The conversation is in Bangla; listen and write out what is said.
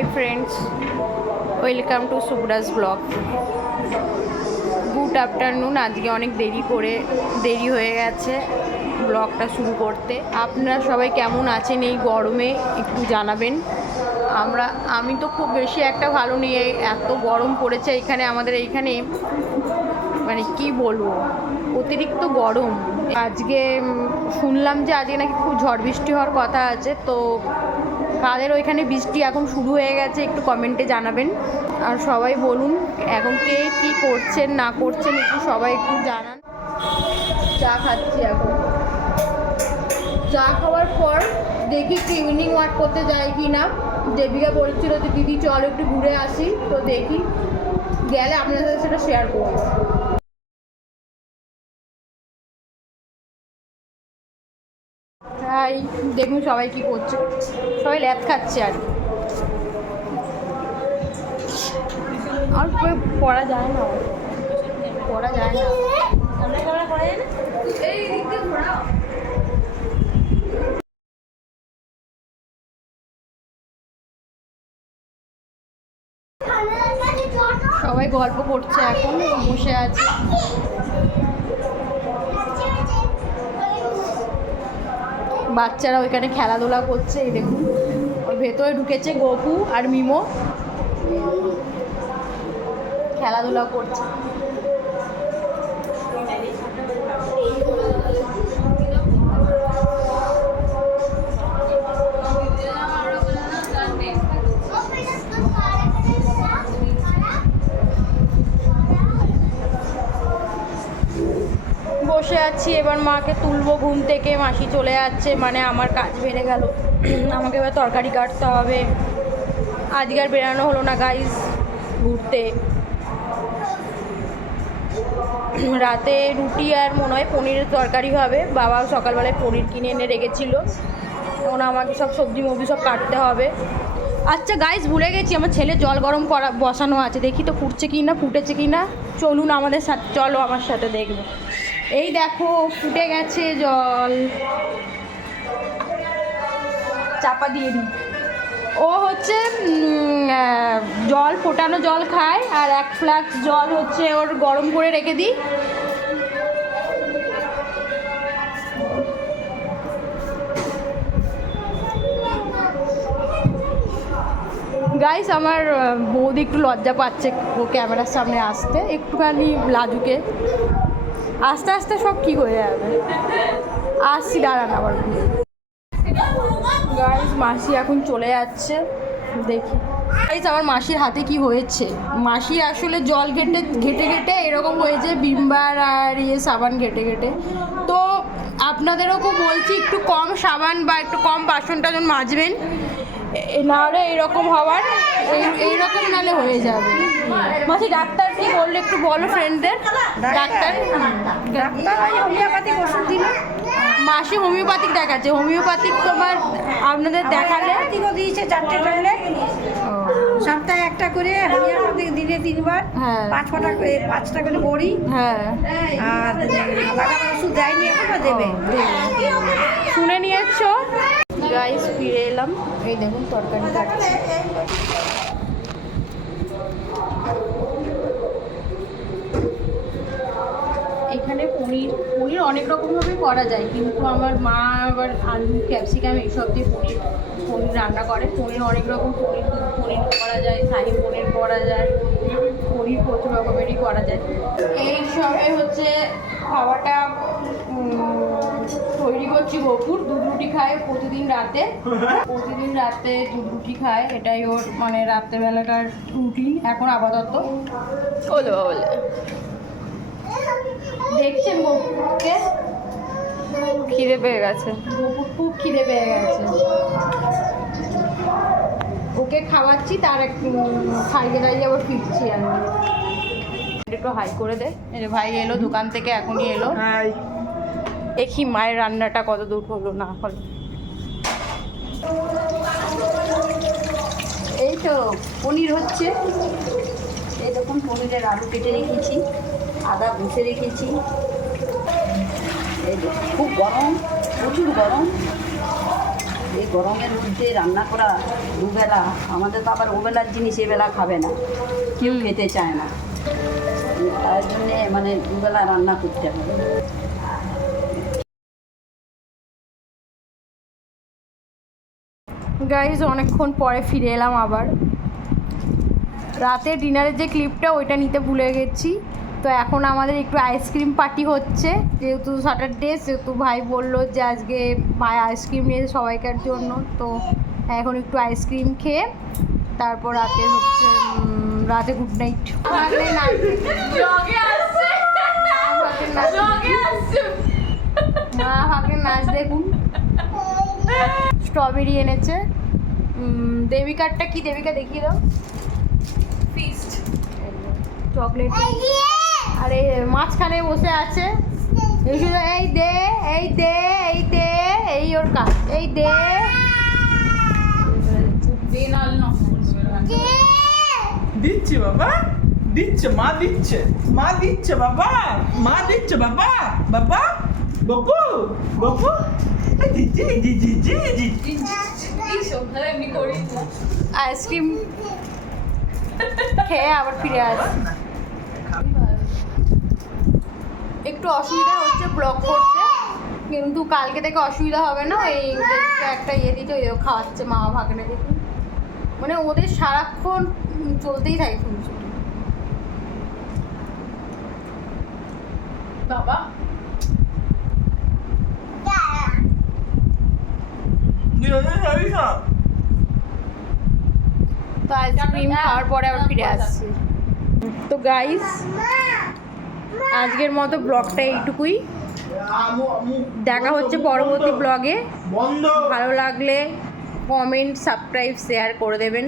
High friends, welcome to Subhra's blog. Good afternoon. আজকে অনেক দেরি হয়ে গেছে ব্লগটা শুরু করতে। আপনারা সবাই কেমন আছেন এই গরমে একটু জানাবেন। আমি তো খুব বেশি একটা ভালো নেই, এত গরম পড়েছে এখানে আমাদের এইখানে, মানে কি বলবো, অতিরিক্ত গরম। আজকে শুনলাম যে আজকে নাকি খুব ঝড় বৃষ্টি হওয়ার কথা আছে, তো কাদের ওইখানে বৃষ্টি এখন শুরু হয়ে গেছে একটু কমেন্টে জানাবেন। আর সবাই বলুন এখন কে কী করছেন না করছেন একটু সবাই একটু জানান। চা খাচ্ছি এখন। চা খাওয়ার পর দেখি একটু ইভিনিং ওয়াক করতে যাই কি না। দেবিকা বলছিল যে দিদি চল একটু ঘুরে আসি, তো দেখি গেলে আপনাদের সাথে সেটা শেয়ার করবো। তাই দেখুন সবাই কি করছে, সবাই ল্যাদ খাচ্ছে আর পড়া যায় না, পড়া যায় না। সবাই গল্প করছে, এখন বসে আছে। বাচ্চারা ওইখানে খেলাধুলা করছে, এই দেখুন ওর ভেতরে ঢুকেছে গপু আর মিমো, খেলাধুলা করছে। বসে আছি, এবার মাকে তুলবো ঘুম থেকে। মাসি চলে যাচ্ছে, মানে আমার কাজ বেড়ে গেল। আমাকে এবার তরকারি কাটতে হবে। আজকে আর বেরানো হলো না গাইস ঘুরতে। রাতে রুটি আর মনে হয় পনিরের তরকারি হবে। বাবা সকালবেলায় পনির কিনে এনে রেখেছিল, এখন আমাকে সব সবজি মবজি সব কাটতে হবে। আচ্ছা গাইস, ভুলে গেছি, আমার ছেলে জল গরম করা বসানো আছে, দেখি তো ফুটছে কি না, ফুটেছে কি না। চলুন আমাদের সাথে, চলো আমার সাথে দেখবো। এই দেখো ফুটে গেছে জল, চাপা দিয়ে দিই। ও হচ্ছে জল ফোটানো জল খায়, আর 1 ফ্লাক্স জল হচ্ছে ওর গরম করে রেখে দিই। গাইস, আমার বৌদি একটু লজ্জা পাচ্ছে ও ক্যামেরার সামনে আসতে, একটুখানি লাজুকে। আস্তে আস্তে সব ঠিক হয়ে যাবে। আসছি, দাঁড়ান আবার। গাইস, মাসি এখন চলে যাচ্ছে, দেখি। গাইস, আমার মাসির হাতে কি হয়েছে। মাসি আসলে জল ঘেটে ঘেটে এরকম হয়েছে, ভিমবার আর সাবান ঘেটে ঘেটে। তো আপনাদেরও বলছি একটু কম সাবান বা একটু কম বাসন টাসন মাজবেন, নাহলে এইরকম হওয়ার, এইরকম নাহলে হয়ে যাবে। মাসি ডাক্তার কি বললো একটু বলো ফ্রেন্ডদের। ডাক্তার হোমিওপ্যাথিক ওষুধ দিল। মাসি হোমিওপ্যাথিক দেখাচ্ছে। হোমিওপ্যাথিক তোমার আপনাদের দেখালে দিয়েছে 4টে ট্যাবলেট, সপ্তাহে একটা করে। হোমিওপ্যাথিক দিনে 3 বার, 5টা করে বড়ি। হ্যাঁ, আর লাগানো ওষুধ দেয়নি, এখন দেবে। শুনে নিয়েছো গাইস, ফিরে এলাম। এই দেখুন তরকারি কাটছি। এখানে পনির অনেক রকমভাবে করা যায়, কিন্তু আমার মা আবার আলু ক্যাপসিকাম এইসব দিয়ে পনির রান্না করে। পনির অনেক রকম, পনির করা যায়, শাহী পনির করা যায়, পনির প্রচুর রকমেরই করা যায়। এইসবে হচ্ছে খাওয়াটা তৈরি করছি। বকুর দুধ রুটি খায় প্রতিদিন রাতে দুধ রুটি খায়, এটাই ওর মানে রাত্রেবেলাকার রুটিন এখন আপাতত। বলে দেখছেন বকুরকে, খিদে পেয়ে গেছে, বকুর খুব খিদে পেয়ে গেছে। ওকে খাওয়াচ্ছি, তার একটু খাইয়ে দাঁড়িয়ে আবার ফিরছি আমি। একটু হাই করে দে। এই যে ভাই এলো দোকান থেকে, এখনই এলো। দেখি মায়ের রান্নাটা কত দূর হলো না হলো। এই তো পনির হচ্ছে, এই দেখুন পনিরের আলু কেটে রেখেছি, আদা ঘষে রেখেছি। এই খুব গরম, প্রচুর গরম। এই গরমের মধ্যে রান্না করা দুবেলা, আমাদের তো আবার ওবেলার জিনিস এবেলা খাবে না, কেউ খেতে চায় না, তার জন্যে মানে দুবেলা রান্না করতে হবে। গাইজ অনেকক্ষণ পরে ফিরে এলাম আবার। রাতে ডিনারের যে ক্লিপটা ওইটা নিতে ভুলে গেছি। তো এখন আমাদের একটু আইসক্রিম পার্টি হচ্ছে, যেহেতু স্যাটারডে, সেহেতু ভাই বললো যে আজকে ভাই আইসক্রিম নিয়ে সবাইকার জন্য। তো এখন একটু আইসক্রিম খেয়ে তারপর রাতে হচ্ছে রাতে গুড নাইট। নাচ দেখুন, স্ট্রবেরি এনেছে। দেবিকারটা কি, দেবিকা দেখিয়ে দাও। ফিস্ট চকলেট, আরে মাঝখানে বসে আছে। এই দে, এই দে, এই দে, এই ওর কাজ, এই দে। দিচ্ছে বাবা, দিচ্ছে মা, দিচ্ছে মা, দিচ্ছে বাবা, মা দিচ্ছে বাবা, বাবা বাবু বাবু দিচ্ছে, দিচ্ছে দিচ্ছে। আইসক্রিম খেয়ে আবার ফিরে আসি। একটু অসুবিধা হচ্ছে ব্লগ করতে, কিন্তু কালকে থেকে অসুবিধা হবে না। এই একটা ইয়ে দিতে খাওয়াচ্ছে মামা ভাগ্নে, দেখুন মানে ওদের সারাক্ষণ চলতেই থাকে খুনসুটি। বাবা তো আইসক্রিম খাওয়ার পরে আবার ফিরে আসছি। তো গাইস আজকের মতো ব্লগটা এইটুকুই, দেখা হচ্ছে পরবর্তী ব্লগে। ভালো লাগলে কমেন্ট, সাবস্ক্রাইব, শেয়ার করে দেবেন।